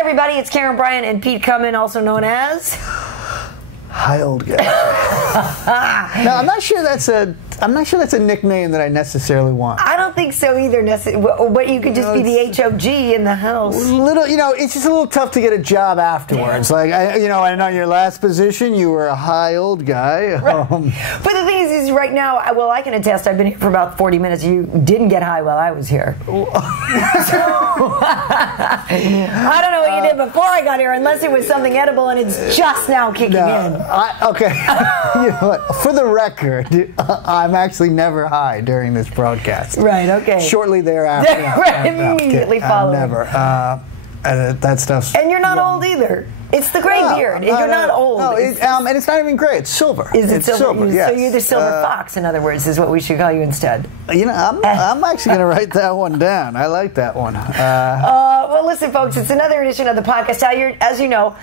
everybody, it's Karyn, Bryant, and Pete Pummel, also known as... Hi, old guy. No, I'm not sure that's a nickname that I necessarily want. I don't think so either. But you could just be the HOG in the house. Little, it's just a little tough to get a job afterwards. Like, and on your last position, you were a high old guy. Right. But the thing is right now, I can attest. I've been here for about 40 minutes. You didn't get high while I was here. I don't know what you did before I got here, unless it was something edible, and it's just now kicking in. Okay. For the record, I'm actually never high during this broadcast. Right, okay. Shortly thereafter. Right, immediately following. Never. That stuff's And you're not old either. It's the gray beard. You're not old. No, and it's not even gray. It's silver. Is it silver? Yes. So you're the silver fox, in other words, is what we should call you instead. I'm actually going to write that one down. I like that one. Well, listen, folks, it's another edition of the podcast. As you know,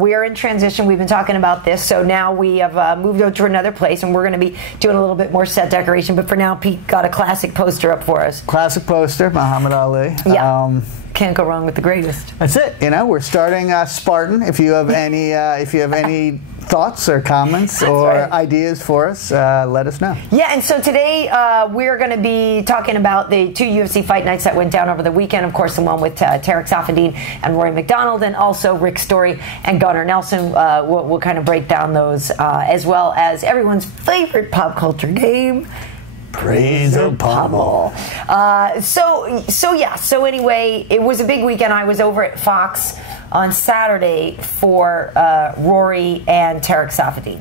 we are in transition. We've been talking about this. So now we have moved over to another place, and we're going to be doing a little bit more set decoration. But for now, Pete got a classic poster up for us. Classic poster, Muhammad Ali. Yeah. Can't go wrong with the greatest. That's it. We're starting Spartan. If you have any thoughts or comments ideas for us, let us know. Yeah, and so today we're going to be talking about the 2 UFC Fight Nights that went down over the weekend. Of course, the one with Tarek Saffiedine and Rory McDonald, and also Rick Story and Gunnar Nelson. We'll kind of break down those, as well as everyone's favorite pop culture game, Praise of Pummel. So anyway, it was a big weekend. I was over at Fox on Saturday for Rory and Tarek Saffiedine.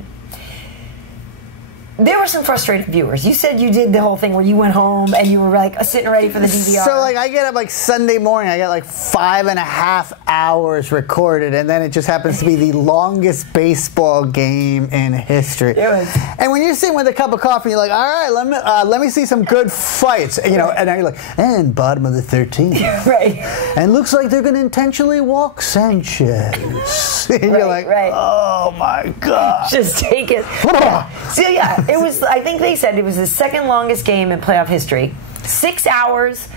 There were some frustrated viewers. You said you did the whole thing where you went home and you were like sitting ready for the DVR. So I get up Sunday morning, I got 5.5 hours recorded, and then it just happens to be the longest baseball game in history. It was. And when you're sitting with a cup of coffee, you're like, all right, let me see some good fights, and now you're like, and bottom of the 13th. Right. And looks like they're going to intentionally walk Sanchez. And you're like, oh my God. Just take it. So yeah. It was, I think they said it was the second longest game in playoff history. 6 hours.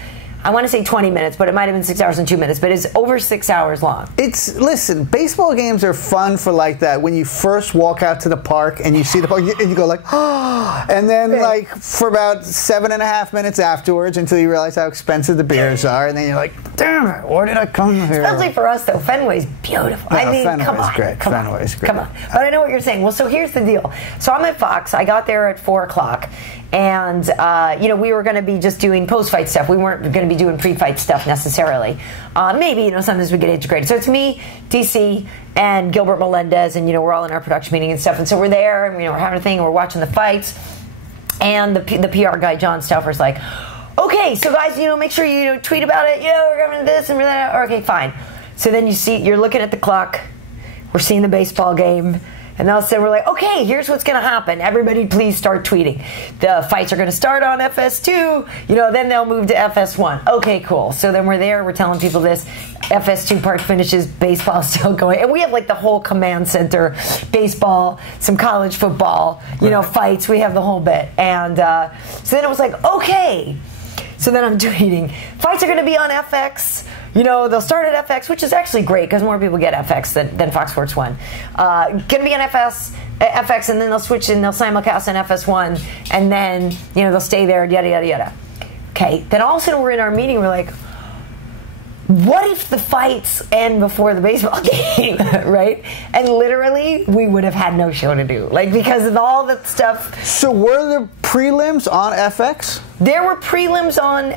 I want to say 20 minutes, but it might have been 6 hours and 2 minutes, but it's over 6 hours long. Listen, baseball games are fun for that when you first walk out to the park and you see the park and you go oh, and then for about 7.5 minutes afterwards until you realize how expensive the beers are, and then you're like, damn it, where did I come here? Especially for us, though. Fenway's beautiful. No, Fenway's great. Fenway's great. Come on. But I know what you're saying. Well, so here's the deal. So I'm at Fox. I got there at 4 o'clock. And, we were going to be just doing post-fight stuff. We weren't going to be doing pre-fight stuff necessarily. Maybe, sometimes we get integrated. So it's me, DC, and Gilbert Melendez, and, we're all in our production meeting and stuff. And so we're there, and, we're having a thing, and we're watching the fights. And the PR guy, John Stauffer's like, okay, so guys, make sure you tweet about it. We're coming to this and that. Okay, fine. So then you're looking at the clock. We're seeing the baseball game. And all of a sudden we're like, okay, here's what's going to happen. Everybody please start tweeting. The fights are going to start on FS2. Then they'll move to FS1. Okay, cool. So then we're there. We're telling people this. FS2 part finishes. Baseball's still going. And we have the whole command center. Baseball, some college football, fights. We have the whole bit. And so then it was like, okay. So then I'm tweeting, fights are going to be on FX. They'll start at FX, which is actually great because more people get FX than Fox Sports 1. Going to be on FX, and then they'll switch and they'll simulcast on FS1, and then, they'll stay there, yada, yada, yada. Okay, then all of a sudden we're in our meeting, we're like, what if the fights end before the baseball game, right? And literally, we would have had no show to do, because of all that stuff. So were the prelims on FX? There were prelims on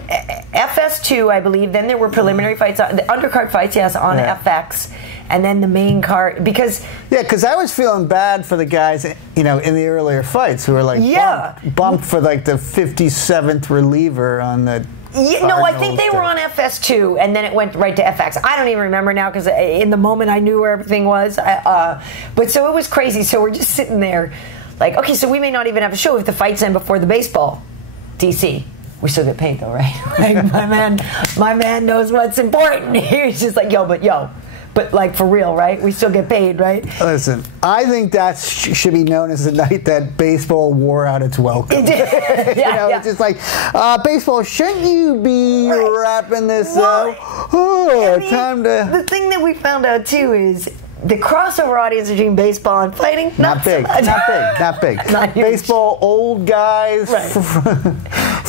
FS2, I believe. Then there were preliminary fights, the undercard fights, yes, on FX. And then the main card, because... Yeah, because I was feeling bad for the guys, in the earlier fights who were, bumped for, the 57th reliever on the... I think they were on FS2, and then it went right to FX. I don't even remember now, because in the moment I knew where everything was. But so it was crazy. So we're just sitting there, okay, so we may not even have a show if the fights end before the baseball. DC, we still get paid though, right? My man knows what's important. He's just like, yo, but like for real, right? We still get paid, right? Listen, I think that should be known as the night that baseball wore out its welcome. It did. It's just like, baseball, shouldn't you be wrapping this up? Time to... The thing that we found out, too, is the crossover audience between baseball and fighting, not big. Not big. Not huge. Baseball, old guys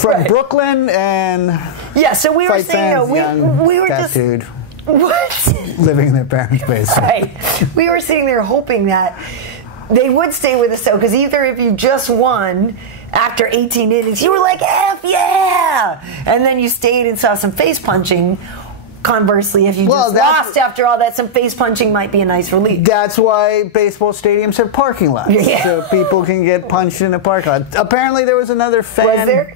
from Brooklyn and... Yeah, so we were saying, we were just... Dude. What? Living in their parents' basement. Right. We were sitting there hoping that they would stay with us, though, because either if you just won after 18 innings, you were like, F yeah! And then you stayed and saw some face punching. Conversely, if you just lost after all that, some face punching might be a nice relief. That's why baseball stadiums have parking lots, so people can get punched in a parking lot. Apparently, there was another fan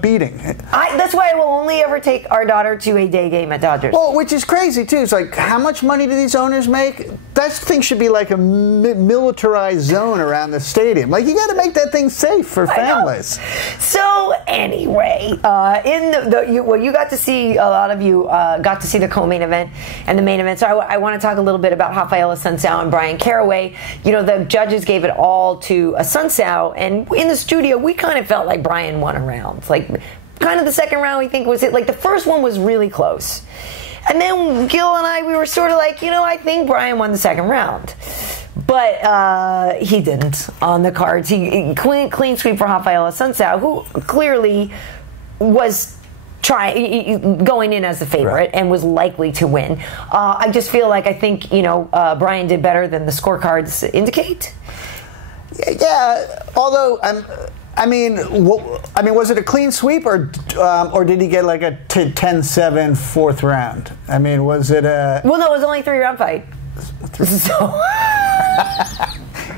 beating. That's why I will only ever take our daughter to a day game at Dodgers. Well, which is crazy too. It's like, how much money do these owners make? That thing should be like a militarized zone around the stadium. Like, you got to make that thing safe for families. So anyway, you got to see, a lot of you got to see the co-main event and the main event. So I want to talk a little bit about Rafael Assunção and Brian Caraway. You know, the judges gave it all to Assunção, and in the studio, we kind of felt like Brian won a round. Like, kind of the second round, we think was it. Like, the first one was really close. And then Gil and I, we were sort of like, I think Brian won the second round. But he didn't on the cards. He clean sweep for Rafael Assunção, who clearly was going in as the favorite and was likely to win. I just feel like I think Brian did better than the scorecards indicate. Yeah, although was it a clean sweep or did he get like a 10-7 fourth round? I mean, was it a... Well, no, it was only a 3-round fight. So...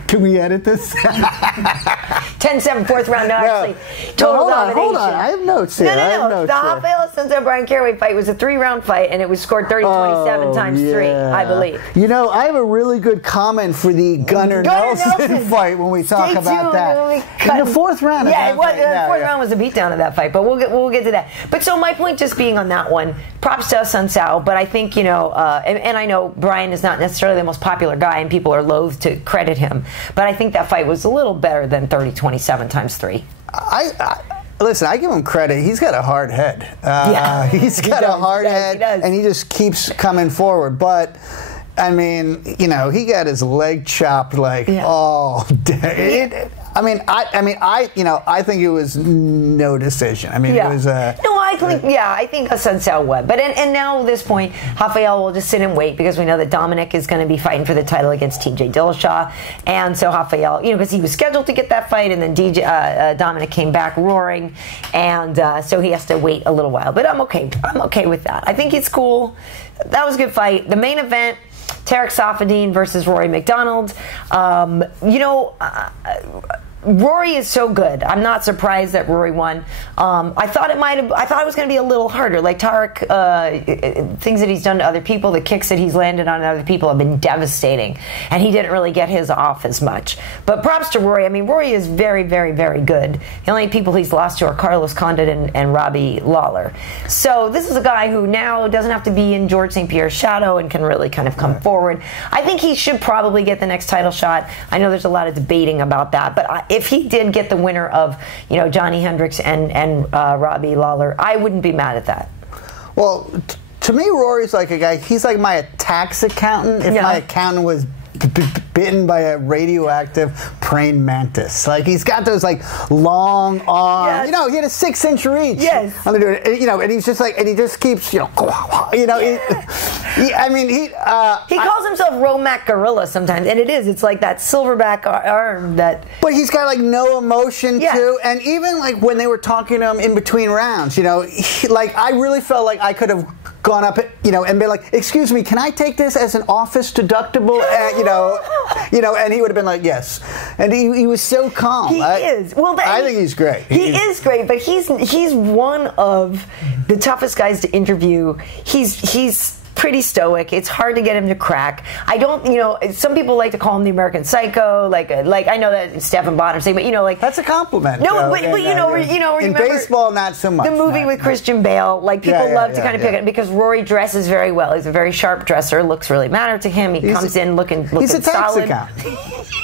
Can we edit this? 10-7 fourth round. No, actually, total domination. Hold on. I have notes here. No. The Rafael Assunção Brian Caraway fight was a 3-round fight, and it was scored 30-27 times 3, I believe. I have a really good comment for the Gunnar Nelson fight when we talk about that. In the fourth round. Yeah, the fourth round was a beatdown of that fight, but we'll get to that. But so my point just being on that one, props to Assunção, but I think, and I know Brian is not necessarily the most popular guy, and people are loath to credit him. But I think that fight was a little better than 30-27 times 3. Listen, I give him credit. He's got a hard head. He's got a hard head, and he just keeps coming forward. But, I mean, he got his leg chopped all day. I think it was no decision. I mean, it was I think Assunção won. But and now at this point, Rafael will just sit and wait because we know that Dominic is going to be fighting for the title against TJ Dillashaw, and so Rafael, because he was scheduled to get that fight, and then Dominic came back roaring, and so he has to wait a little while. But I'm okay. I'm okay with that. I think it's cool. That was a good fight. The main event. Tarek Saffiedine versus Rory McDonald. Rory is so good. I'm not surprised that Rory won. I thought it was going to be a little harder. Like Tarek, things that he's done to other people, the kicks that he's landed on other people have been devastating, and he didn't really get his off as much. But props to Rory. I mean, Rory is very, very, very good. The only people he's lost to are Carlos Condit and Robbie Lawler. So this is a guy who now doesn't have to be in George St. Pierre's shadow and can really kind of come forward. I think he should probably get the next title shot. I know there's a lot of debating about that, but if he did get the winner of, Johnny Hendricks and Robbie Lawler, I wouldn't be mad at that. Well, to me, Rory's like a guy. He's like my tax accountant. If my accountant was bitten by a radioactive praying mantis, like he's got those long arms. Yes. He had a 6-inch reach. Yes. And he's just and he just keeps he calls himself Romac Gorilla sometimes, and it's like that silverback arm that. But he's got no emotion too, and even when they were talking to him in between rounds, I really felt like I could have gone up, and been like, "Excuse me, can I take this as an office deductible?" And he would have been like, "Yes." And he was so calm. He is. Well, I think he's great. He is great, but he's one of the toughest guys to interview. He's pretty stoic. It's hard to get him to crack. I don't, some people like to call him the American Psycho. Like I know that Stephen Bonner saying, but like that's a compliment. No, but in baseball, not so much. The movie with Christian Bale, like people love to kind of pick it because Rory dresses very well. He's a very sharp dresser. Looks really matter to him. He comes in looking he's a tax solid. Accountant.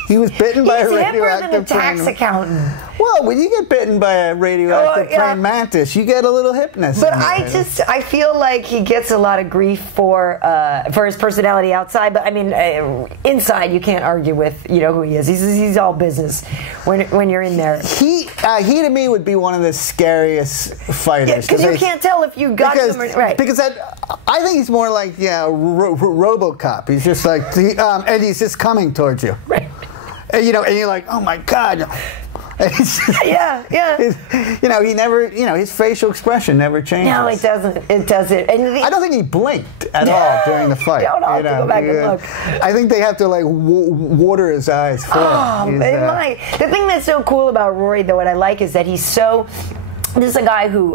He was bitten by a radioactive than a tax accountant. Well, when you get bitten by a radioactive praying mantis, you get a little hypness. But I feel like he gets a lot of grief for his personality outside. But I mean, inside you can't argue with who he is. He's all business when you're in there. He to me would be one of the scariest fighters. Because you can't tell if you got him right. Because I think he's more like RoboCop. He's just like and he's just coming towards you. Right. And you're like, oh my God. Yeah. He never, his facial expression never changes. No, it doesn't. It doesn't. And I don't think he blinked at all during the fight. I'll have to go back and look. I think they have to water his eyes for him. The thing that's so cool about Rory, though, what I like is that he's so. This is a guy who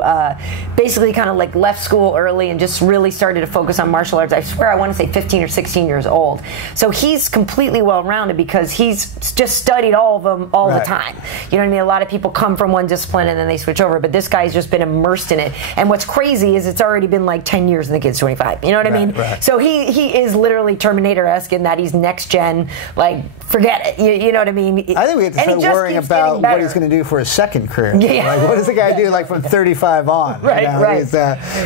basically kind of like left school early and just really started to focus on martial arts. I swear I want to say 15 or 16 years old. So he's completely well-rounded because he's just studied all of them all the time. You know what I mean? A lot of people come from one discipline and then they switch over, but this guy's just been immersed in it. And what's crazy is it's already been like 10 years and the kid's 25. You know what I mean? Right. So he is literally Terminator-esque in that he's next gen, like, forget it. You know what I mean? I think we have to start worrying about what he's going to do for his second career. Yeah. Like, what does the guy do like from 35 on? Right.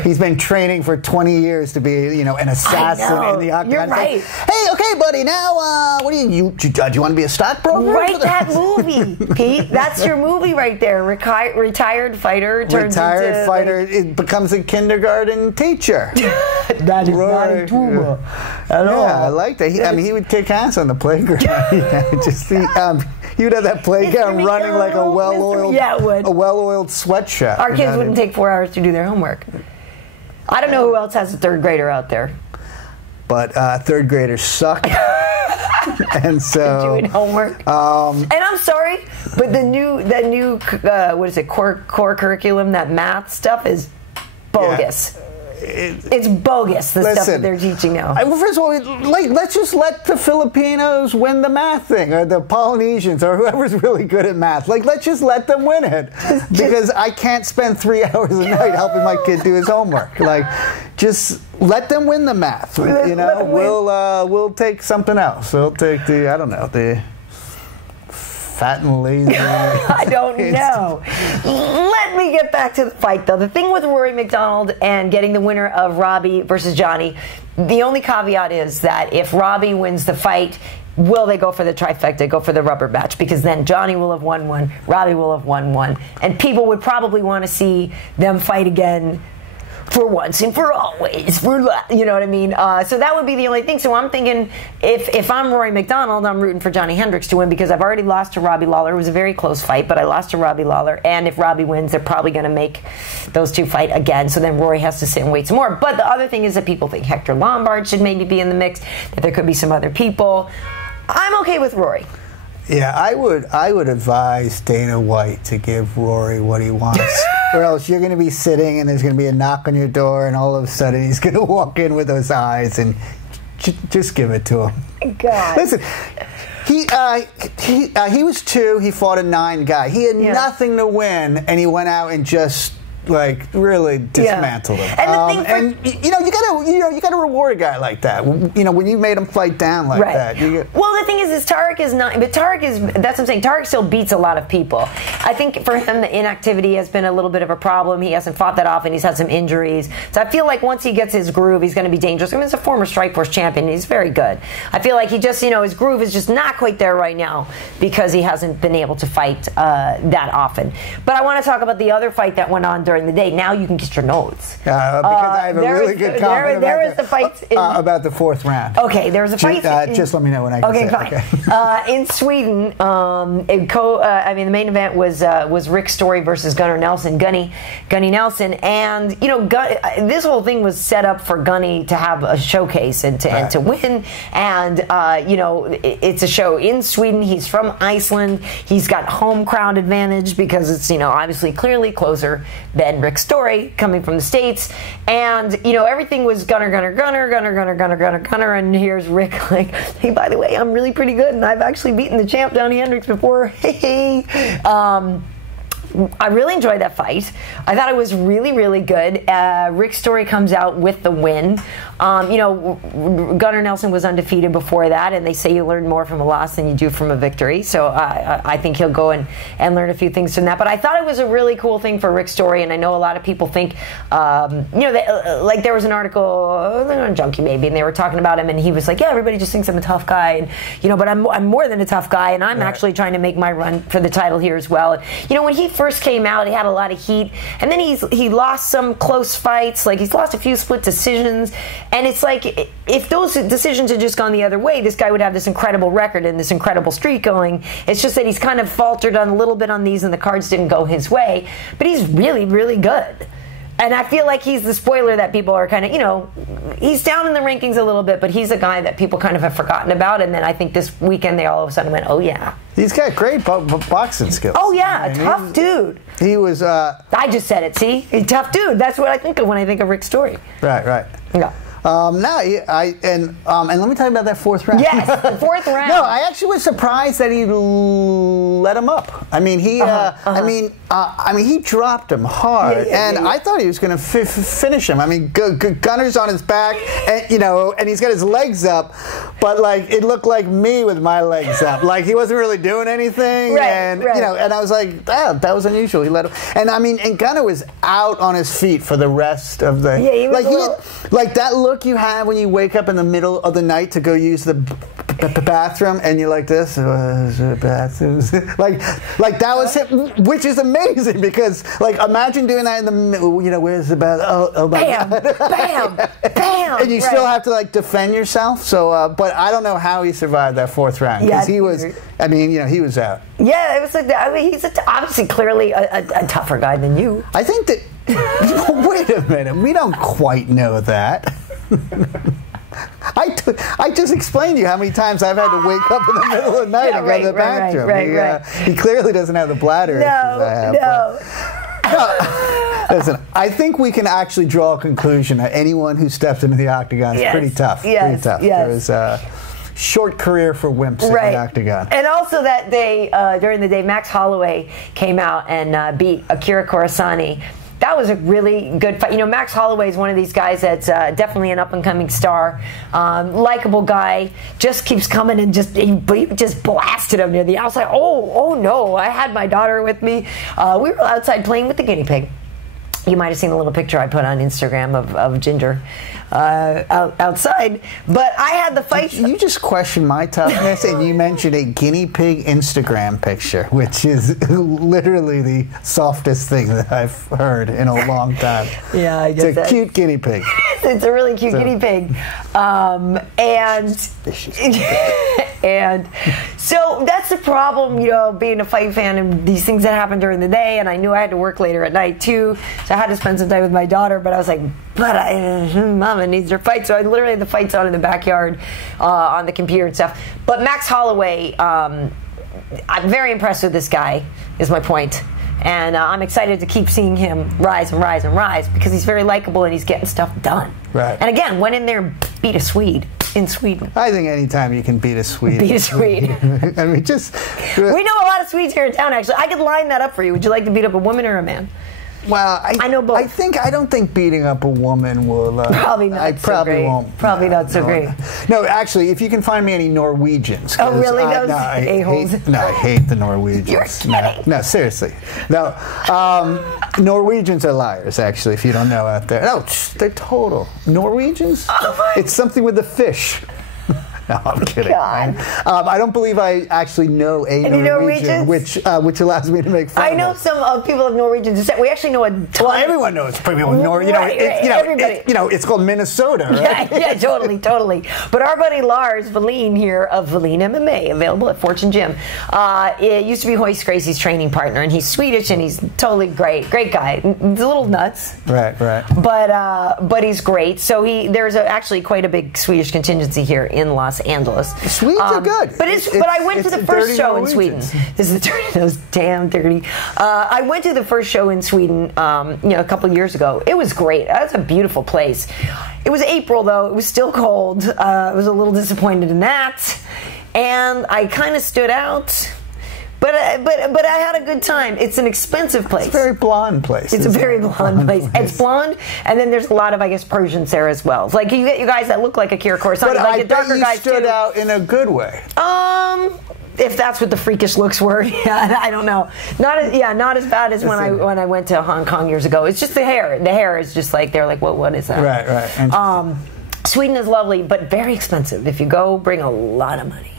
He's been training for 20 years to be, an assassin in the octagon. You're right. Hey, okay, buddy. Now, what do you want to be a stockbroker? Write that movie, Pete. That's your movie right there. Retired fighter turns retired fighter. It becomes a kindergarten teacher. That is not a tumor at all. Yeah, I like that. He would kick ass on the playground. He would have that playground running like a well-oiled sweatshop. Our kids wouldn't take 4 hours to do their homework. I don't know who else has a third grader out there. But third graders suck. And so doing homework. And I'm sorry, but the new what is it, core curriculum, that math stuff is bogus. Yeah. It's bogus, the stuff that they're teaching now. First of all, let's just let the Filipinos win the math thing, or the Polynesians, or whoever's really good at math. Let's just let them win it. Because I can't spend 3 hours a night helping my kid do his homework. Just let them win the math. We'll take something else. We'll take the fat and lazy. I don't know. Let me get back to the fight, though. The thing with Rory McDonald and getting the winner of Robbie versus Johnny, the only caveat is that if Robbie wins the fight, will they go for the trifecta, go for the rubber match? Because then Johnny will have won one, Robbie will have won one, and people would probably want to see them fight again for once and for always, you know what I mean? So that would be the only thing. So I'm thinking, if I'm Rory McDonald, I'm rooting for Johnny Hendricks to win because I've already lost to Robbie Lawler. It was a very close fight, but I lost to Robbie Lawler. And if Robbie wins, they're probably going to make those two fight again. So then Rory has to sit and wait some more. But the other thing is that people think Hector Lombard should maybe be in the mix, that there could be some other people. I'm okay with Rory. Yeah, I would advise Dana White to give Rory what he wants. Or else you're going to be sitting and there's going to be a knock on your door and all of a sudden he's going to walk in with those eyes and just give it to him. God. Listen, he was 2, he fought a 9 guy. He had nothing to win and he went out and just really dismantled him. And you gotta reward a guy like that. When you made him fight down like that. Well, the thing is Tarek is not. But Tarek is. That's what I'm saying. Tarek still beats a lot of people. I think for him the inactivity has been a little bit of a problem. He hasn't fought that often. He's had some injuries. So I feel like once he gets his groove, he's going to be dangerous. I mean, he's a former Strikeforce champion. He's very good. I feel like he just, his groove is just not quite there right now because he hasn't been able to fight that often. But I want to talk about the other fight that went on during the day. Now you can get your notes. Because I have a really good comment about the 4th round. Okay, there was a fight. Just let me know when I can say fine. Okay. In Sweden, the main event was Rick Story versus Gunnar Nelson, Gunny Nelson, and this whole thing was set up for Gunny to have a showcase and to win, and it's a show in Sweden. He's from Iceland. He's got home crowd advantage because it's obviously clearly closer Ben Rick Story coming from the States, and everything was Gunner, and here's Rick like, hey, by the way, I'm really pretty good, and I've actually beaten the champ Donnie Hendricks before. Hey. I really enjoyed that fight. I thought it was really, really good. Rick Story comes out with the win. Gunnar Nelson was undefeated before that, and they say you learn more from a loss than you do from a victory. So I think he'll go and learn a few things from that. But I thought it was a really cool thing for Rick Story, and I know a lot of people think, like there was an article on Junkie maybe, and they were talking about him, and he was like, yeah, everybody just thinks I'm a tough guy, and but I'm more than a tough guy, and I'm actually trying to make my run for the title here as well. And, when he first came out, he had a lot of heat, and then he lost some close fights, like he's lost a few split decisions, and it's like if those decisions had just gone the other way, this guy would have this incredible record and this incredible streak going. It's just that he's kind of faltered on a little bit on these, and the cards didn't go his way, but he's really, really good. And I feel like he's the spoiler that people are kind of, he's down in the rankings a little bit, but he's a guy that people kind of have forgotten about. And then I think this weekend they all of a sudden went, oh, yeah. He's got great boxing skills. Oh, yeah, tough dude. He was... I just said it, see? A tough dude. That's what I think of when I think of Rick Story. Right. Yeah. And let me tell you about that fourth round. Yes, the fourth round. No, I actually was surprised that he let him up. I mean, he he dropped him hard, I thought he was going to finish him. I mean, Gunner's on his back, and and he's got his legs up, but like it looked like me with my legs up, like he wasn't really doing anything, and I was like, that was unusual. He let him, and Gunner was out on his feet for the rest of the he was like that look you have when you wake up in the middle of the night to go use the bathroom, and you're like this, bathrooms, like that was him, which is amazing because like imagine doing that in the middle, where's the bathroom? Oh my God. Bam, and you still have to like defend yourself. So, but I don't know how he survived that fourth round because he was, he was out. Yeah, it was like that. I mean, he's obviously clearly a tougher guy than you. I think that. Wait a minute, we don't quite know that. I just explained to you how many times I've had to wake up in the middle of the night and go to the bathroom. Right. He clearly doesn't have the bladder issues I have. No. Listen, I think we can actually draw a conclusion that anyone who steps into the octagon is pretty tough. Yes. There was a short career for wimps in the octagon. And also that day, during the day, Max Holloway came out and beat Akira Kurosani. That was a really good fight. Max Holloway is one of these guys that's definitely an up-and-coming star, likable guy, just keeps coming and he just blasted him near the outside. Oh no, I had my daughter with me. We were outside playing with the guinea pig. You might have seen a little picture I put on Instagram of Ginger outside. But I had the fight. You just questioned my toughness, and you mentioned a guinea pig Instagram picture, which is literally the softest thing that I've heard in a long time. Yeah, I guess it's a cute guinea pig. It's a really cute guinea pig. And so that's the problem, being a fight fan and these things that happen during the day. And I knew I had to work later at night too, so I had to spend some time with my daughter. But I was like, Mama needs her fight. So I literally had the fights on in the backyard on the computer and stuff. But Max Holloway, I'm very impressed with this guy, is my point. And I'm excited to keep seeing him rise and rise and rise because he's very likable and he's getting stuff done. Right. And again, went in there and beat a Swede in Sweden. I think anytime you can beat a Swede. Beat a Swede. I mean, we know a lot of Swedes here in town, actually. I could line that up for you. Would you like to beat up a woman or a man? Well, I know both. I don't think beating up a woman will. Probably not. I probably great. won't. Probably not so great. No, actually, if you can find me any Norwegians. Oh, really? Those a-holes? I hate the Norwegians. You're kidding. No, seriously. No, Norwegians are liars. Actually, if you don't know out there. No, they're total Norwegians. Oh it's something with the fish. No, I'm kidding. God. I don't believe I actually know a Norwegian, which allows me to make fun I know of some people of Norwegian descent. We actually know a ton. Well, everyone knows people of Norwegian. It's called Minnesota, right? Yeah, totally. But our buddy Lars Valin here of Valin MMA, available at Fortune Gym, it used to be Hoist Gracie's training partner, and he's Swedish, and he's totally great guy. He's a little nuts. Right. But he's great. So there's actually quite a big Swedish contingency here in Los Angeles. Swedes are good. But I went to the first show in Sweden. This is the dirty, those damn dirty. I went to the first show in Sweden, a couple years ago. It was great. That's a beautiful place. It was April though. It was still cold. I was a little disappointed in that, and I kind of stood out. But I had a good time. It's an expensive place. It's a very blonde place. It's a very blonde place. It's blonde, and then there's a lot of, I guess, Persians there as well. Like you get you guys that look like Akira Kurosawa, like the darker guys too. But I bet you stood out in a good way. If that's what the freakish looks were, yeah, I don't know. Not as bad as when I went to Hong Kong years ago. It's just the hair. The hair is just like they're like, what is that? Right. Sweden is lovely, but very expensive. If you go, bring a lot of money.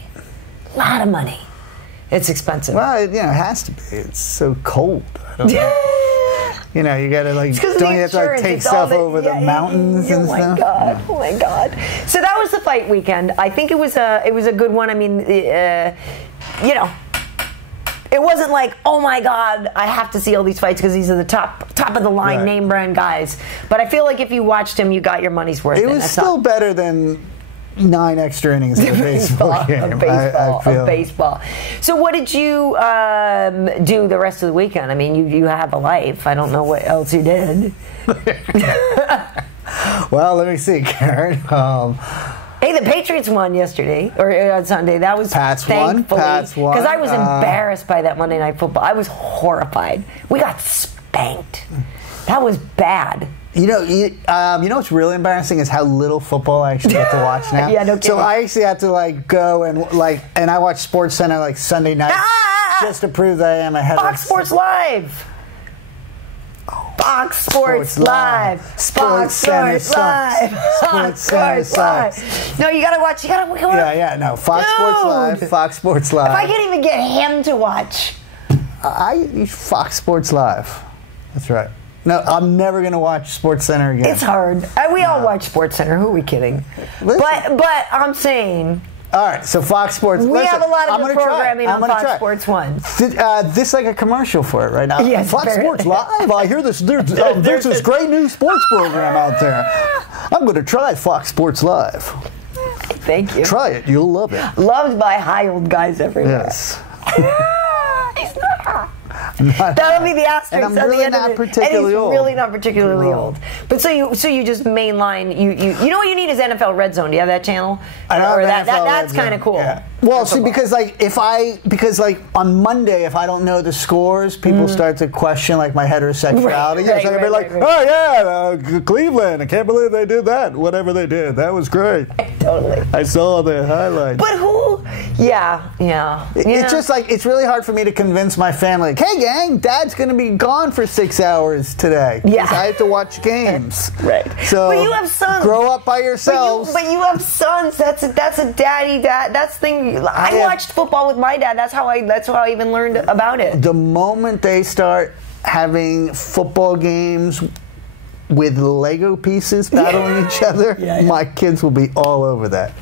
A lot of money. It's expensive. Well, it has to be. It's so cold. I don't know. You gotta don't you have to take stuff over the mountains and stuff? Oh my God! So that was the fight weekend. I think it was a good one. I mean, it wasn't like, oh my God, I have to see all these fights because these are the top of the line name brand guys. But I feel like if you watched him, you got your money's worth. It was still better than 9 extra innings of a baseball game. Of baseball. So what did you do the rest of the weekend? I mean, you have a life. I don't know what else you did. Well, let me see, Karyn. Hey, the Patriots won yesterday, or on Sunday. That was Pats won. Because I was embarrassed by that Monday Night Football. I was horrified. We got spanked. That was bad. You know what's really embarrassing is how little football I actually get to watch now. Yeah, no kidding. So I actually have to go and I watch Sports Center Sunday night just to prove that I am ahead of Fox Sports Live. Fox Sports Live. Sports Sports Live. Sports Sports Live. No, you gotta watch. No. Fox Sports Live. Fox Sports Live. If I can't even get him to watch, I use Fox Sports Live. That's right. No, I'm never going to watch Sports Center again. It's hard. We all watch Sports Center. Who are we kidding? But I'm saying... All right, so Fox Sports... We have a lot of good programming on Fox Sports 1. This like a commercial for it right now. Yes, Fox Sports Live. I hear there's this great new sports program out there. I'm going to try Fox Sports Live. Thank you. Try it. You'll love it. Loved by high old guys everywhere. Yes. He's not. That'll be the asterisk and I'm at really the end not of it. particularly and old. He's really not particularly old. But so you just mainline. You know what you need is NFL Red Zone. Do you have that channel? That's kind of cool. Yeah. Well, see, because on Monday, if I don't know the scores, people start to question my heterosexuality. Cleveland, I can't believe they did that. Whatever they did, that was great. Totally. I saw the highlights. But who? Yeah. It's just it's really hard for me to convince my family. Hey, gang, Dad's going to be gone for 6 hours today. Yeah. I have to watch games. Right. So, but you have sons. Grow up by yourselves. But you have sons. That's a daddy. That's the thing. I watched football with my dad. That's how I even learned about it. The moment they start having football games with Lego pieces battling each other, my kids will be all over that.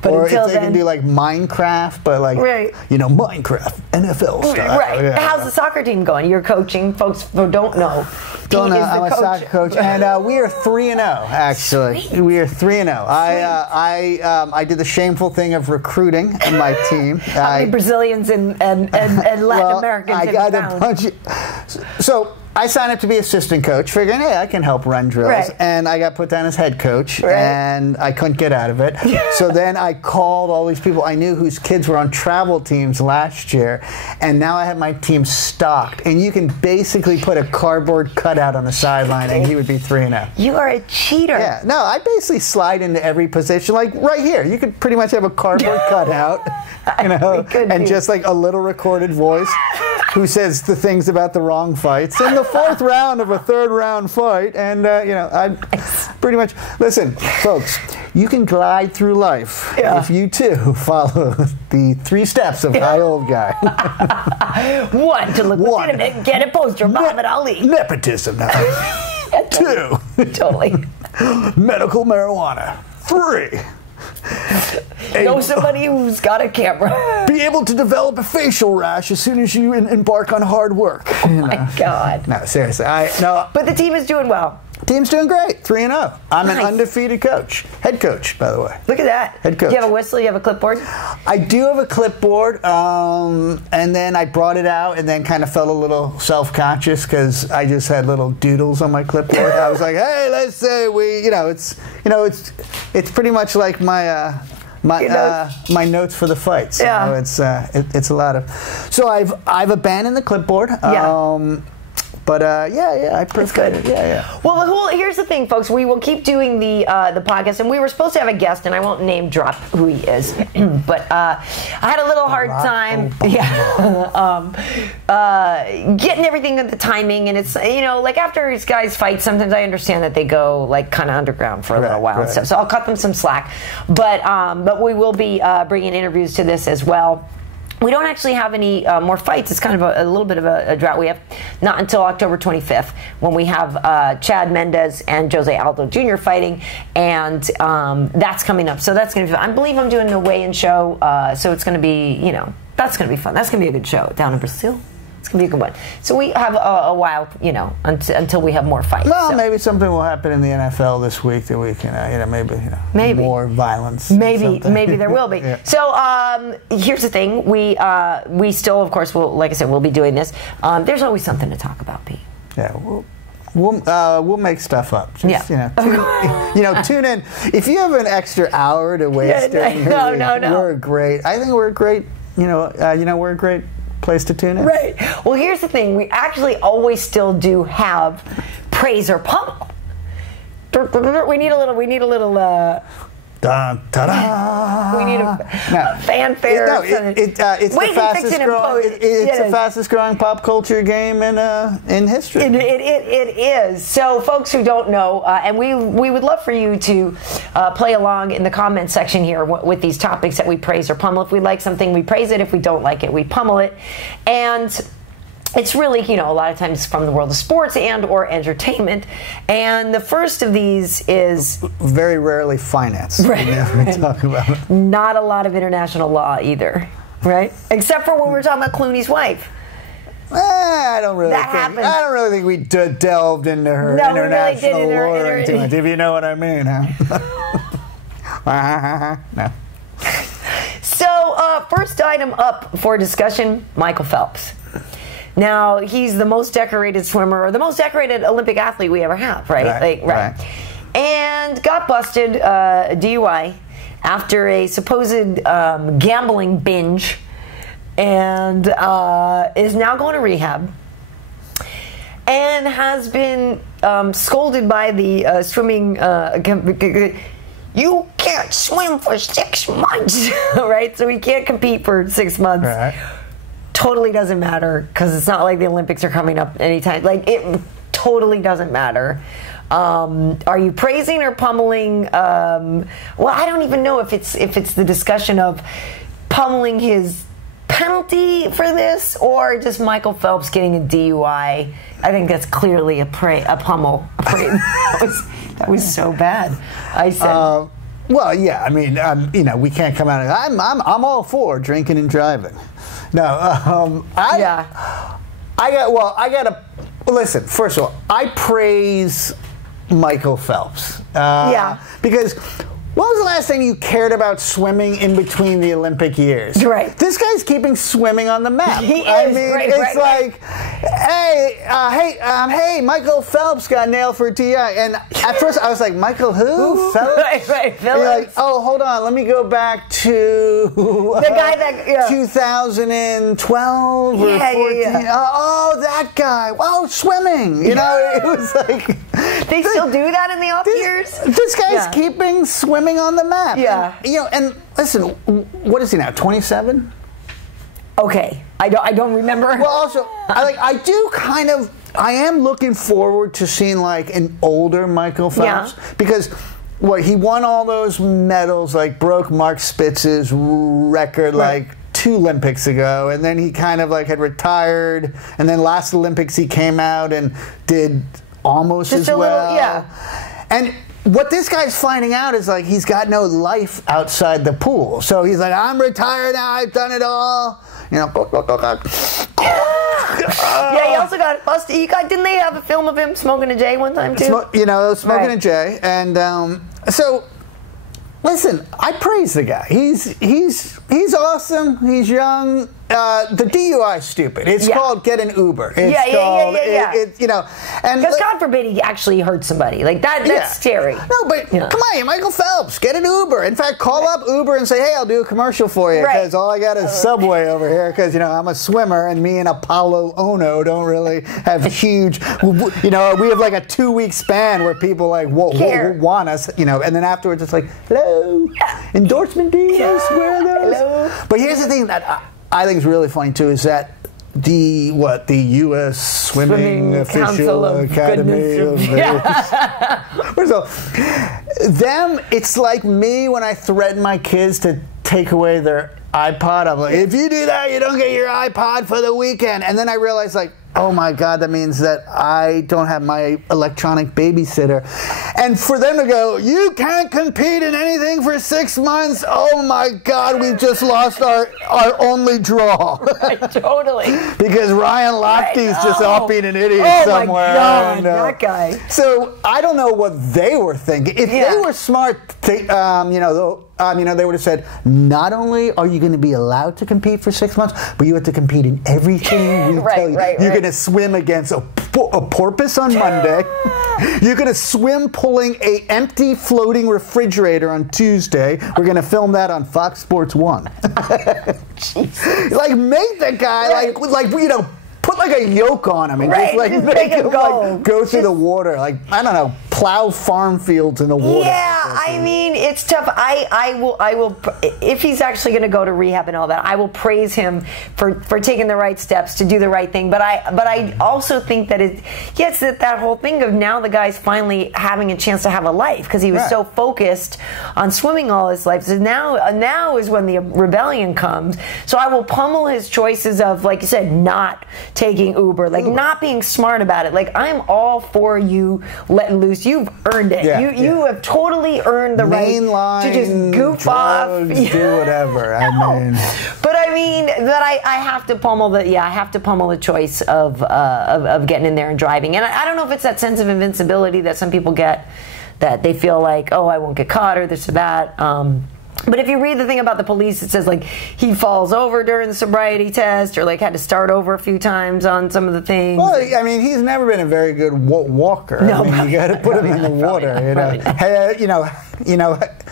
But or if they can do Minecraft, but Minecraft, NFL style. Right. Yeah. How's the soccer team going? You're coaching. Folks who don't know. I'm a soccer coach, and we are 3-0. Actually, we are 3-0. I did the shameful thing of recruiting my team. How many Brazilians and Latin Americans? I got a bunch. So I signed up to be assistant coach, figuring, hey, I can help run drills. And I got put down as head coach, and I couldn't get out of it. So then I called all these people I knew whose kids were on travel teams last year, and now I have my team stocked. And you can basically put a cardboard cutout on the sideline, and he would be 3-0. You are a cheater. Yeah. No, I basically slide into every position. Right here, you could pretty much have a cardboard cutout, and just a little recorded voice who says the things about the wrong fights. And the fourth round of a third round fight, and I pretty much listen, folks. You can glide through life if you too follow the 3 steps of high old guy. 1, to look legitimate, get a poster of Muhammad Ali. Nepotism. 2, totally. Medical marijuana. 3. Know somebody who's got a camera. Be able to develop a facial rash as soon as you embark on hard work. Oh my God. No, seriously. But the team is doing well. Team's doing great, 3-0. I'm Nice. an undefeated coach. Head coach, by the way. Look at that. Head coach. Do you have a whistle? You have a clipboard? I do have a clipboard, and then I brought it out and then kind of felt a little self-conscious because I just had little doodles on my clipboard. I was like, hey, let's say it's pretty much like my my notes for the fights. Yeah. It's a lot of. So I've abandoned the clipboard. Yeah. But I prefer good. Yeah. Well, here's the thing, folks. We will keep doing the podcast, and we were supposed to have a guest, and I won't name drop who he is, but I had a little hard time, getting everything at the timing, and it's like after these guys fight, sometimes I understand that they go like kind of underground for a little while and stuff, so I'll cut them some slack, but we will be bringing interviews to this as well. We don't actually have any more fights. It's kind of a little bit of a drought. We have not until October 25th when we have Chad Mendez and Jose Aldo Jr. fighting, and that's coming up. So that's going to be fun. I believe I'm doing a weigh-in show, so it's going to be, that's going to be fun. That's going to be a good show down in Brazil. It's going to be a good one. So we have a while, until we have more fights. Well, so. Maybe something will happen in the NFL this week that we can, maybe more violence. Maybe there will be. Yeah. So here's the thing: we still, of course, will, like I said, we'll be doing this. There's always something to talk about, Pete. Yeah. We'll make stuff up. Just, tune in. If you have an extra hour to waste, no. We're great. I think we're great. We're a great place to tune in. Right. Well, here's the thing. We actually always still do have praise or pummel. We need a little. Dun, ta-da. We need a fanfare. It's the fastest growing pop culture game in history. It is. So, folks who don't know, and we would love for you to play along in the comment section here with these topics that we praise or pummel. If we like something, we praise it. If we don't like it, we pummel it. And it's really, a lot of times from the world of sports and or entertainment. And the first of these is... very rarely finance. Right. We never talk about it. Not a lot of international law either, right? Except for when we're talking about Clooney's wife. I don't really think we delved into her international lore too much, if you know what I mean, huh? No. So, first item up for discussion, Michael Phelps. Now, he's the most decorated swimmer, or the most decorated Olympic athlete we ever have, right? Right. And got busted, DUI, after a supposed gambling binge, and is now going to rehab, and has been scolded by the swimming... you can't swim for 6 months, right? So he can't compete for 6 months. Right. Totally doesn't matter, because it's not like the Olympics are coming up anytime. Like, it totally doesn't matter. Are you praising or pummeling? Well, I don't even know if it's the discussion of pummeling his penalty for this, or just Michael Phelps getting a DUI. I think that's clearly a pummel. That was so bad. I said. Well, yeah. I mean, we can't come out of. I'm all for drinking and driving. No, I gotta listen. First of all, I praise Michael Phelps. Because when was the last time you cared about swimming in between the Olympic years? Right. This guy's keeping swimming on the map. He is. It's like, hey, Michael Phelps got nailed for DI, and at first I was like, Michael who? Phelps? Right. Phelps. You're like, oh, hold on, let me go back to the guy that 2012 or 14. Yeah. Oh, that guy. Wow, swimming. It was like they still do that in the off years. This guy's keeping swimming on the map. Yeah. And listen, what is he now? 27? Okay. I don't remember. Well, also, I am looking forward to seeing like an older Michael Phelps because he won all those medals, like broke Mark Spitz's record like 2 Olympics ago, and then he kind of like had retired, and then last Olympics he came out and did almost just as well. Little, And what this guy's finding out is like he's got no life outside the pool. So he's like, I'm retired now, I've done it all. Yeah, he also got busted. Didn't they have a film of him smoking a J one time too? Smoking a J, and so. Listen, I praise the guy. He's awesome. He's young. The DUI is stupid. It's called get an Uber. It's called, and because God forbid he actually hurt somebody like that. That's scary. No, but come on, you're Michael Phelps. Get an Uber. In fact, call up Uber and say, hey, I'll do a commercial for you because all I got is Subway over here because I'm a swimmer and me and Apollo Ono don't really have huge. We have like a 2-week span where people like want us. And then afterwards it's like, hello, endorsement deals. Where are those? Hello. But here's the thing that I think is really funny too is that the U.S. Swimming Official Academy of First of all, them, it's like me when I threaten my kids to take away their iPod. I'm like, if you do that, you don't get your iPod for the weekend. And then I realize, like, oh my God, that means that I don't have my electronic babysitter. And for them to go, you can't compete in anything for 6 months. Oh my God, we've just lost our only draw. Right, totally. Because Ryan Lofty's just off being an idiot somewhere. Oh my God, that guy. So I don't know what they were thinking. If they were smart, they would have said, not only are you going to be allowed to compete for 6 months, but you have to compete in everything we tell you. You're going to swim against a porpoise on Monday. You're going to swim pulling an empty floating refrigerator on Tuesday. We're going to film that on Fox Sports 1. Like, make the guy, put like a yoke on him and just make him go through the water. Like, I don't know, plow farm fields in the water. Yeah, I mean, it's tough. I will, if he's actually going to go to rehab and all that, I will praise him for taking the right steps to do the right thing. But I also think that it's that whole thing of now the guy's finally having a chance to have a life because he was so focused on swimming all his life. So now is when the rebellion comes. So I will pummel his choices of, like you said, not taking Uber, not being smart about it. Like, I'm all for you letting loose. You've earned it. You have totally earned the right to just goof off. Do whatever. But I have to pummel the choice of getting in there and driving. And I don't know if it's that sense of invincibility that some people get, that they feel like, oh, I won't get caught or this or that. But if you read the thing about the police, it says, like, he falls over during the sobriety test or, like, had to start over a few times on some of the things. Well, I mean, he's never been a very good walker. No, you got to put him in the water. Hey,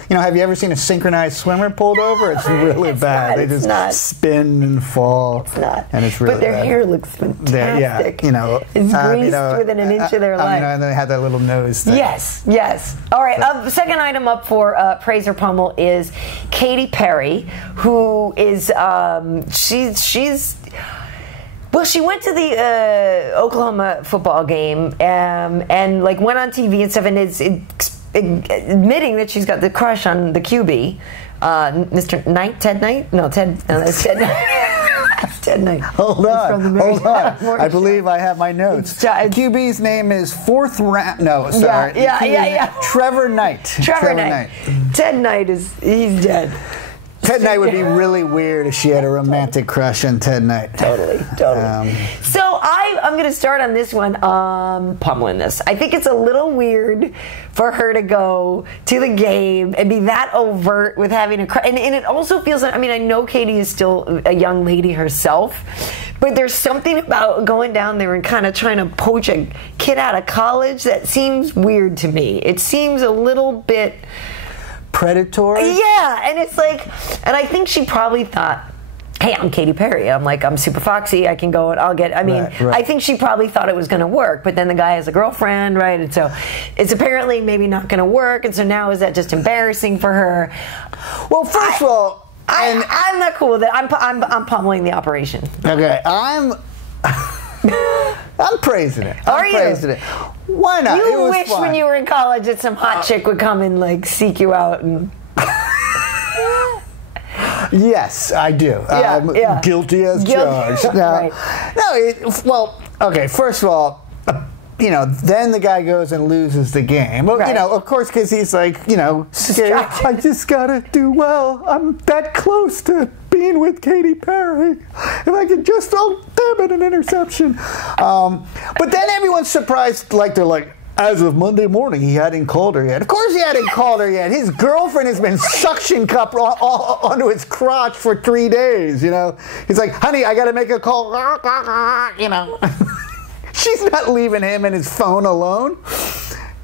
have you ever seen a synchronized swimmer pulled over? It's really bad. They just spin and fall. It's not. And it's really But their bad. hair looks fantastic. It's greased within an inch of their life. And they have that little nose thing. Yes. All right. Second item up for praise or pummel is Katy Perry, who is she went to the Oklahoma football game and like went on TV and stuff and is admitting that she's got the crush on the QB, Mr. Knight, Ted Knight? No, that's Ted Knight. Ted Knight. Hold on. I believe I have my notes. QB's name is fourth round. No, sorry. Yeah. Trevor Knight. Trevor Knight. Ted Knight he's dead. Ted Knight would be really weird if she had a romantic crush on Ted Knight. Totally. So I'm going to start on this one, pummeling this. I think it's a little weird for her to go to the game and be that overt with having a crush. And it also feels like, I know Katy is still a young lady herself, but there's something about going down there and kind of trying to poach a kid out of college that seems weird to me. It seems a little bit predatory. Yeah, and it's like, and I think she probably thought, hey, I'm Katy Perry. I'm super foxy. I can go and I'll get, I think she probably thought it was going to work, but then the guy has a girlfriend, right? And so it's apparently maybe not going to work. And so now is that just embarrassing for her? Well, first of all, I'm not cool with it. I'm pummeling the operation. Okay, I'm praising it. Are you? Praising it. Why not? You wish fun. When you were in college that some hot chick would come and like seek you out and. Yes, I do. I'm guilty as charged. Okay. First of all, then the guy goes and loses the game. Well, of course, because he's like, scared. I just gotta do well. I'm that close to being scene with Katy Perry. If I could just, oh, damn it, an interception. But then everyone's surprised, like they're like, as of Monday morning, he hadn't called her yet. Of course he hadn't called her yet. His girlfriend has been suction cupped all onto his crotch for 3 days, you know. He's like, honey, I got to make a call, you know. She's not leaving him and his phone alone.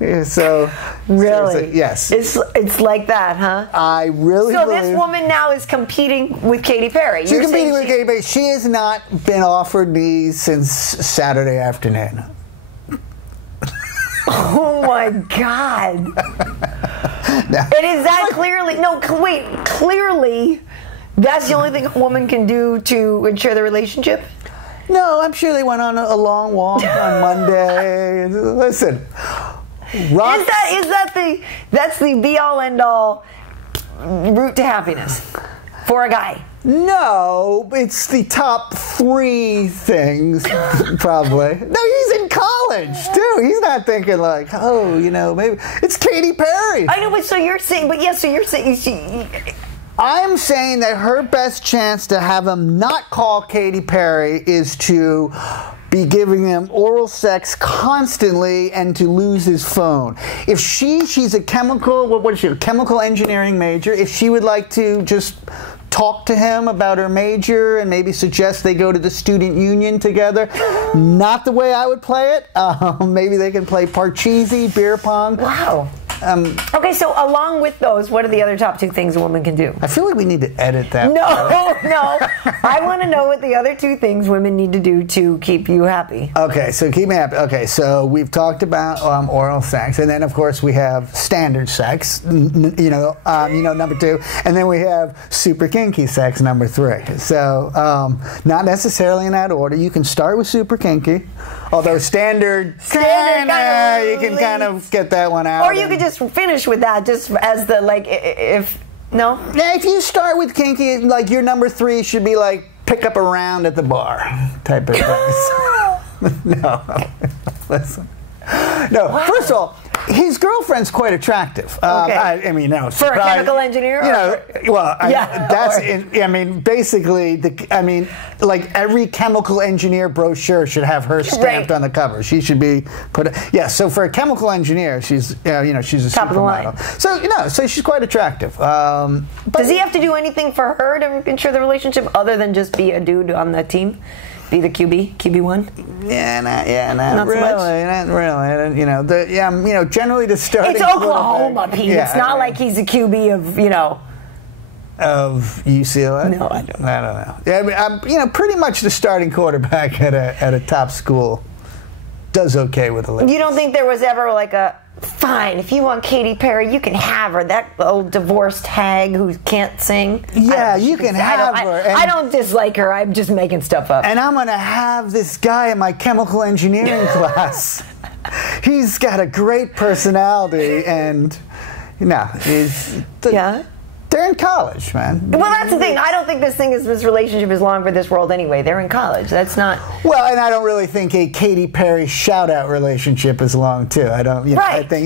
Yeah, so really, yes, it's like that, huh? I really. So this woman now is competing with Katy Perry. She's competing with Katy Perry. She has not been offered me since Saturday afternoon. Oh my God! No. It is that clearly. No, wait. Clearly, that's the only thing a woman can do to ensure the relationship. No, I'm sure they went on a long walk on Monday. Listen. That's the be all end all route to happiness for a guy? No, it's the top 3 things probably. No, he's in college too. He's not thinking like, oh, you know, maybe it's Katy Perry. I know, but so you're saying, I'm saying that her best chance to have him not call Katy Perry is to be giving him oral sex constantly and to lose his phone. If she's a what is she, a chemical engineering major, if she would like to just talk to him about her major and maybe suggest they go to the student union together, not the way I would play it. Maybe they can play parcheesi, beer pong. Wow. Okay, so along with those, what are the other top 2 things a woman can do? I feel like we need to edit that. No. I want to know what the other 2 things women need to do to keep you happy. Okay, so keep me happy. Okay, so we've talked about oral sex, and then of course we have standard sex, number 2, and then we have super kinky sex, number 3. So not necessarily in that order. You can start with super kinky, although standard you can kind of get that one out. Or you could just finish with that, just as the, like, if, no? Yeah, if you start with kinky, like, your number 3 should be, like, pick up a round at the bar type of thing. No. Listen. No, wow. First of all, his girlfriend's quite attractive. Okay. I mean, no. For a chemical engineer? You know, basically, like every chemical engineer brochure should have her stamped on the cover. She should be put. Yeah. So for a chemical engineer, she's she's a top of the line. So so she's quite attractive. Does he have to do anything for her to ensure the relationship other than just be a dude on the team? Be the QB1? Yeah, not really. You know, generally the starting. It's Oklahoma, Pete. Yeah, it's not like he's a QB of, of UCLA. No, I don't know. Yeah, I mean, pretty much the starting quarterback at a top school does okay with a living. You don't think there was ever like a fine, if you want Katy Perry, you can have her. That old divorced hag who can't sing. Yeah, you can have her. I don't dislike her. I'm just making stuff up. And I'm going to have this guy in my chemical engineering class. He's got a great personality, and they're in college, man. Well, that's the thing. I don't think this relationship is long for this world anyway. They're in college. That's not. Well, and I don't really think a Katy Perry shout-out relationship is long too. I don't. Right. I think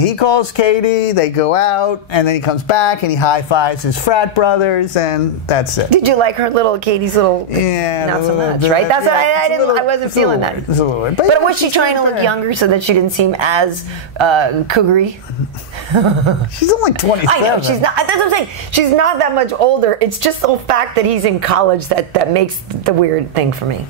he calls Katy. They go out, and then he comes back and he high-fives his frat brothers, and that's it. Did you like Katie's little? Yeah, not so much, right? That's what I wasn't feeling that. It's a little weird. But was she trying to look younger so that she didn't seem as cougary? She's only 27. I know she's not. That's what I'm saying. She's not that much older. It's just the fact that he's in college that makes the weird thing for me.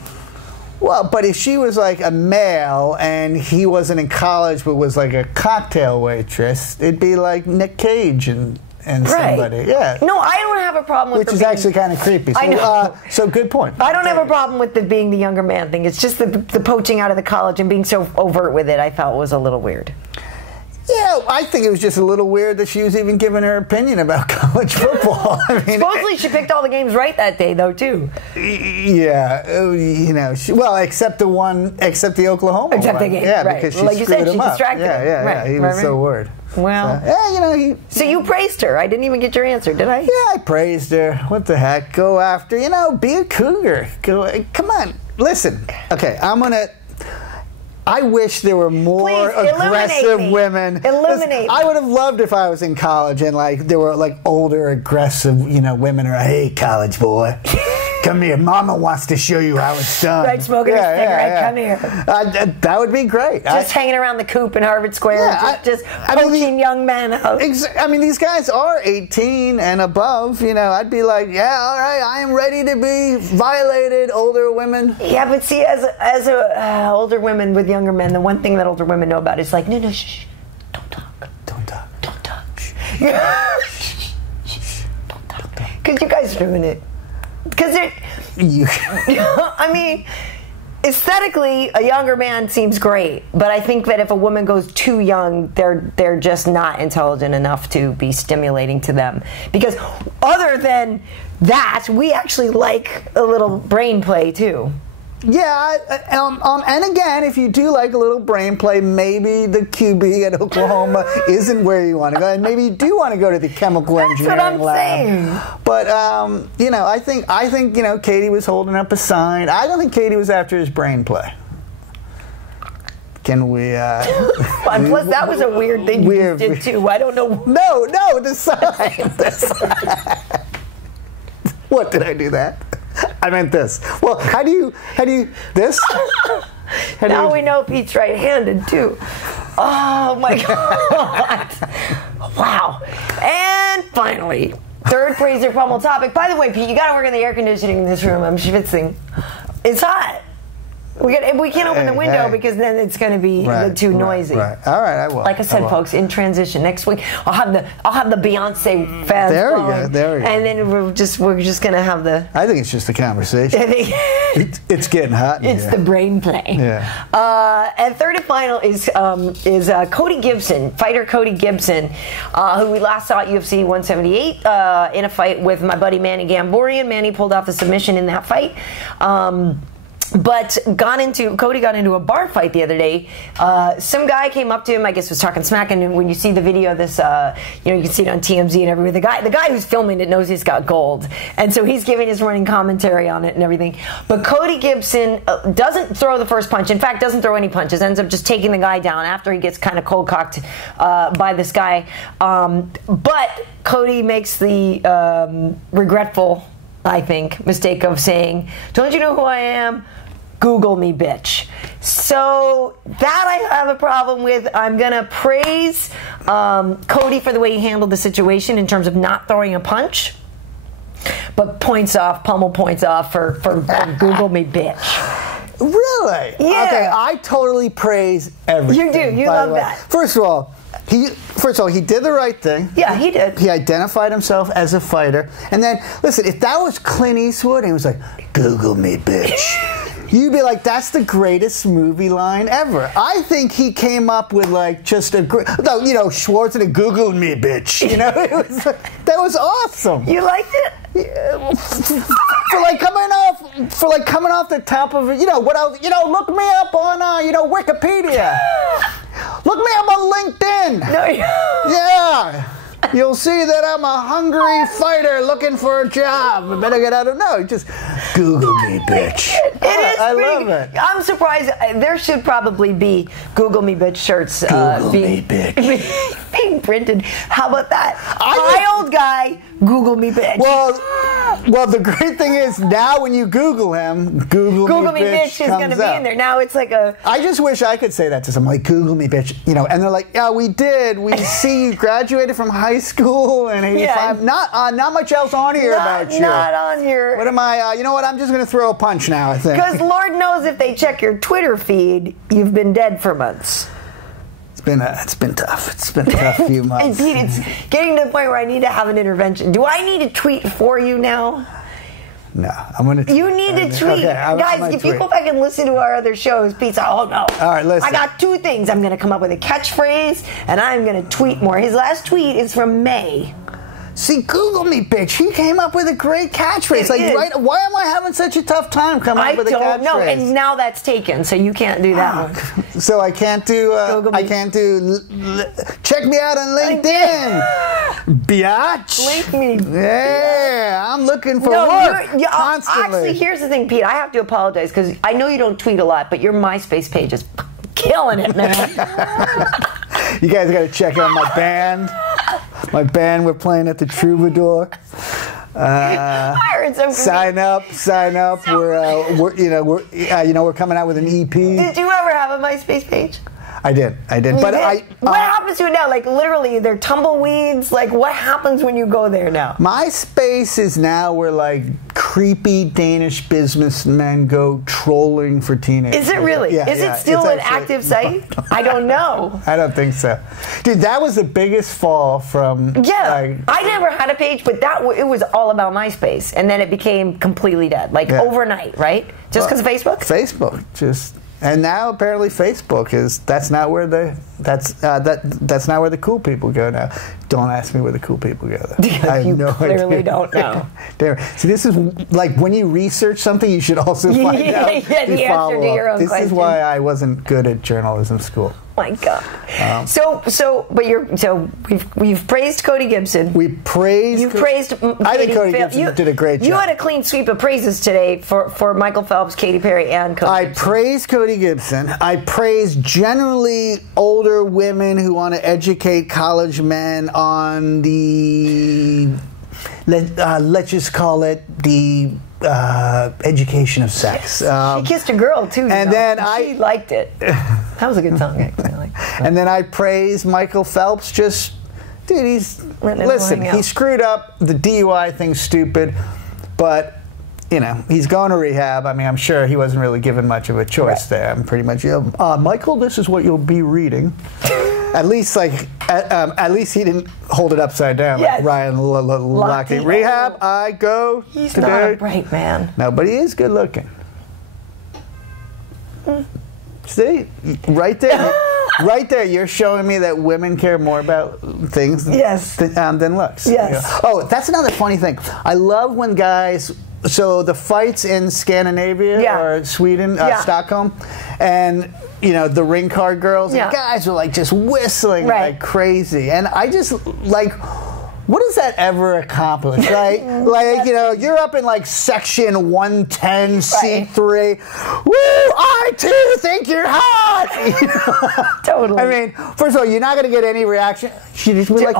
Well, but if she was like a male and he wasn't in college but was like a cocktail waitress, it'd be like Nick Cage and somebody. Yeah. No, I don't have a problem with which is actually kind of creepy. So, I know. So good point. I don't have a problem with being the younger man thing. It's just the poaching out of the college and being so overt with it. I felt was a little weird. Yeah, I think it was just a little weird that she was even giving her opinion about college football. I mean, supposedly she picked all the games right that day, though, too. Yeah, except the Oklahoma one. The game, yeah, right. Because she screwed him up. Distracted him. Yeah, he was so worried. Well, so you praised her. I didn't even get your answer, did I? Yeah, I praised her. What the heck? Go after, be a cougar. Come on, listen. Okay, I wish there were more Please, aggressive women. Illuminate. I would have loved if I was in college and like there were like older aggressive, women are, hey, college boy, come here, mama wants to show you how it's done. Right, smoking a cigarette, come here. That would be great. Just hanging around the coop in Harvard Square, just coaching young men out. I mean, these guys are 18 and above. I'd be like, yeah, all right, I am ready to be violated, older women. Yeah, but see, as older women with younger men, the one thing that older women know about is like, no, shh, don't talk. Don't talk. Don't talk. Shh. Don't talk. Because you guys are doing it. Because I mean, aesthetically, a younger man seems great, but I think that if a woman goes too young, they're just not intelligent enough to be stimulating to them. Because other than that, we actually like a little brain play too. Yeah, and again, if you do like a little brain play, maybe the QB at Oklahoma isn't where you want to go, and maybe you do want to go to the chemical engineering lab. Saying. But I think Katie was holding up a sign. I don't think Katie was after his brain play. Can we? Plus, that was a weird thing you did too. I don't know. No, the sign. What did I do that? I meant this. Well, how do you this? Now we know Pete's right-handed too. Oh my God! Wow. And finally, third Fraser Pummel topic. By the way, Pete, you got to work on the air conditioning in this room. I'm schwitzing. It's hot. We can't open the window because then it's going to be too noisy. Right. All right, I will. Like I said, folks, in transition next week, I'll have the Beyonce fans. There we go. And then we're just going to have the. I think it's just a conversation. It's getting hot. It's the brain play. Yeah. And third and final is Cody Gibson, fighter Cody Gibson, who we last saw at UFC 178 in a fight with my buddy Manny Gamborian. Manny pulled off the submission in that fight. But Cody got into a bar fight the other day. Some guy came up to him, I guess was talking smack, and when you see the video of this, you can see it on TMZ and everything. The guy who's filming it knows he's got gold, and so he's giving his running commentary on it and everything. But Cody Gibson doesn't throw the first punch. In fact, doesn't throw any punches. Ends up just taking the guy down after he gets kind of cold cocked by this guy. But Cody makes the regretful, I think, mistake of saying, "Don't you know who I am? Google me, bitch." So that I have a problem with. I'm going to praise Cody for the way he handled the situation in terms of not throwing a punch. But Pummel points off for Google me, bitch. Really? Yeah. Okay, I totally praise everything. You do. You love that. First of all, he did the right thing. Yeah, he did. He identified himself as a fighter. And then, listen, if that was Clint Eastwood and he was like, Google me, bitch. You'd be like, that's the greatest movie line ever. I think he came up with like just a great, Schwarzenegger Googled me, bitch. That was awesome. You liked it? Yeah, for coming off the top of it, look me up on Wikipedia. Look me up on LinkedIn. No, yeah. You'll see that I'm a hungry fighter looking for a job. I better get out of just Google me, bitch. I love it. I'm surprised. There should probably be Google me, bitch shirts being printed. How about that? Hi, old guy. Google me, bitch. Well, the great thing is now when you Google him, Google me, bitch is going to be in there. Now it's like a. I just wish I could say that to someone, like Google me, bitch. And they're like, yeah, we did. We see you graduated from high school and 85. Yeah. Not much else on here about you. Not on your. What am I? You know what? I'm just going to throw a punch now, I think. Because Lord knows if they check your Twitter feed, you've been dead for months. It's been tough. It's been a tough few months. And Pete, it's getting to the point where I need to have an intervention. Do I need to tweet for you now? No, I'm going to. You need to tweet, guys. If you go back and listen to our other shows, Pete's like, oh no. All right, listen. I got two things. I'm going to come up with a catchphrase, and I'm going to tweet more. His last tweet is from May. See, Google me, bitch. He came up with a great catchphrase. Why am I having such a tough time coming up with a catchphrase? I don't know, and now that's taken, so you can't do that one. So I can't do. Check me out on LinkedIn, biatch. Link me. Yeah, I'm looking for work constantly. Actually, here's the thing, Pete. I have to apologize because I know you don't tweet a lot, but your MySpace page is killing it, man. You guys got to check out my band. My band, we're playing at the Troubadour. I heard some. Sign up. We're coming out with an EP. Did you ever have a MySpace page? I did. But what happens to it now? Like literally, they're tumbleweeds. Like what happens when you go there now? MySpace is now where like creepy Danish businessmen go trolling for teenagers. Is it really? Yeah, is it still an active site? I don't know. I don't think so, dude. That was the biggest fall from. Yeah, like, I never had a page, but it was all about MySpace, and then it became completely dead, like overnight, right? Just because of Facebook. Facebook, just. And now apparently Facebook that's not where the cool people go now. Don't ask me where the cool people go though. I have no clearly idea. Don't know. See, this is like when you research something, you should also find out the answer to your own question. This is why I wasn't good at journalism school. My God. We've praised Cody Gibson. We praised. You've praised. I think Cody Gibson did a great job. You had a clean sweep of praises today for Michael Phelps, Katy Perry, and Cody Gibson. I praised Cody Gibson. I praised generally older women who want to educate college men on the. Let's just call it the. Education of sex. She kissed a girl too, and then she liked it. That was a good song, actually. And then I praised Michael Phelps. Just, dude, he screwed up. The DUI thing's stupid, but he's going to rehab. I mean, I'm sure he wasn't really given much of a choice there. I'm pretty much, Michael, this is what you'll be reading. At least he didn't hold it upside down like Ryan Lochte. Rehab, I go He's today. Not a bright man. No, but he is good looking. See? Right there. Right there, you're showing me that women care more about things than looks. Yes. Oh, that's another funny thing. I love when guys... So the fights in Scandinavia or Sweden, Stockholm, and... the ring card girls and guys are like just whistling like crazy. And I just like, what does that ever accomplish, right? You're up in like section 110, C3. Woo, I too think you're hot. Totally. I mean, first of all, you're not going to get any reaction. She just be like,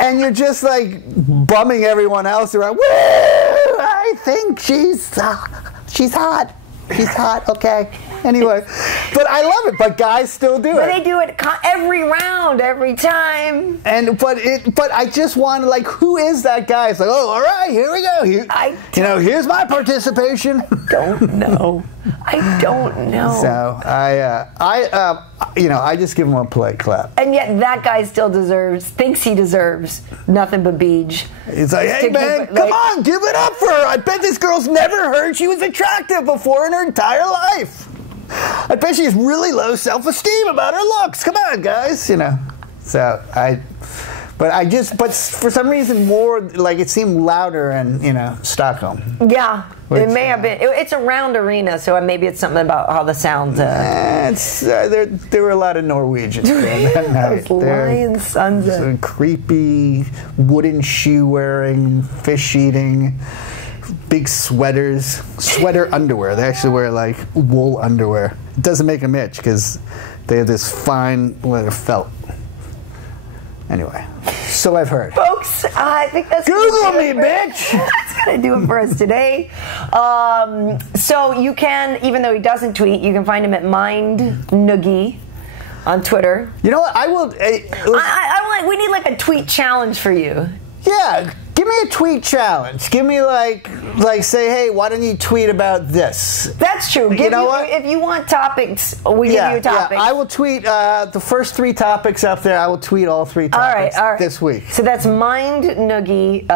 and you're just like bumming everyone else around. Woo, I think she's hot. She's hot, okay. Anyway, but I love it. But guys still do it. But they do it every round, every time. But I just want to who is that guy? It's like, oh, all right, here we go. Here's my participation. Don't know. I don't know. So I just give him a polite clap. And yet that guy still thinks he deserves nothing but beach. It's like, hey man, come on, give it up for her. I bet this girl's never heard she was attractive before in her entire life. I bet she has really low self-esteem about her looks. Come on, guys, But for some reason, more it seemed louder in Stockholm. Yeah, it may have been. It's a round arena, so maybe it's something about how the sound. There were a lot of Norwegians there that night. Lion sons of creepy wooden shoe wearing, fish eating. Big sweater underwear. They actually wear wool underwear. It doesn't make them itch because they have this fine leather felt. Anyway, so I've heard. Folks, I think that's Google me, bitch! That's going to do it for us today. So you can, even though he doesn't tweet, you can find him at MindNoogie on Twitter. You know what? I will. We need a tweet challenge for you. Yeah. Give me a tweet challenge. Give me say, hey, why don't you tweet about this? That's true. If you want topics, we give you a topic. Yeah. I will tweet the first 3 topics up there. I will tweet all 3 topics this week. So that's MindNoogie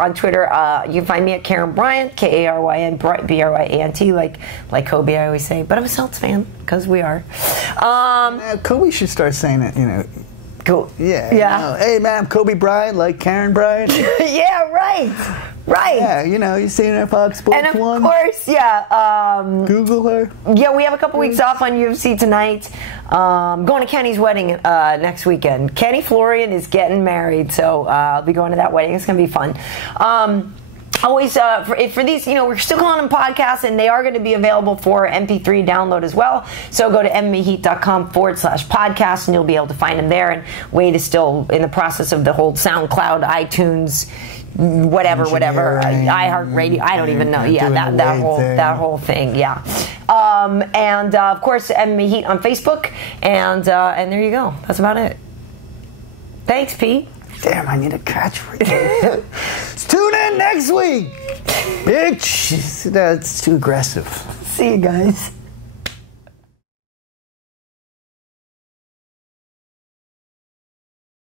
on Twitter. You can find me at Karyn Bryant, Karyn Bryant, like Kobe. I always say, but I'm a Celtics fan because we are. Kobe should start saying it. Cool. Yeah. Hey, man, I'm Kobe Bryant, like Karyn Bryant. Yeah, right. Yeah, you seen her Fox Sports 1? And of course, Google her. Yeah, we have a couple weeks off on UFC tonight. Going to Kenny's wedding next weekend. Kenny Florian is getting married, so I'll be going to that wedding. It's going to be fun. Always, for these, we're still calling them podcasts, and they are going to be available for MP3 download as well. So go to MMAheat.com/podcast, and you'll be able to find them there. And Wade is still in the process of the whole SoundCloud, iTunes, whatever, iHeartRadio. I don't even know. Yeah, that whole thing. Yeah. And of course, MMA Heat on Facebook, and there you go. That's about it. Thanks, Pete. Damn, I need a catchphrase. Tune in next week, bitch. That's too aggressive. See you guys.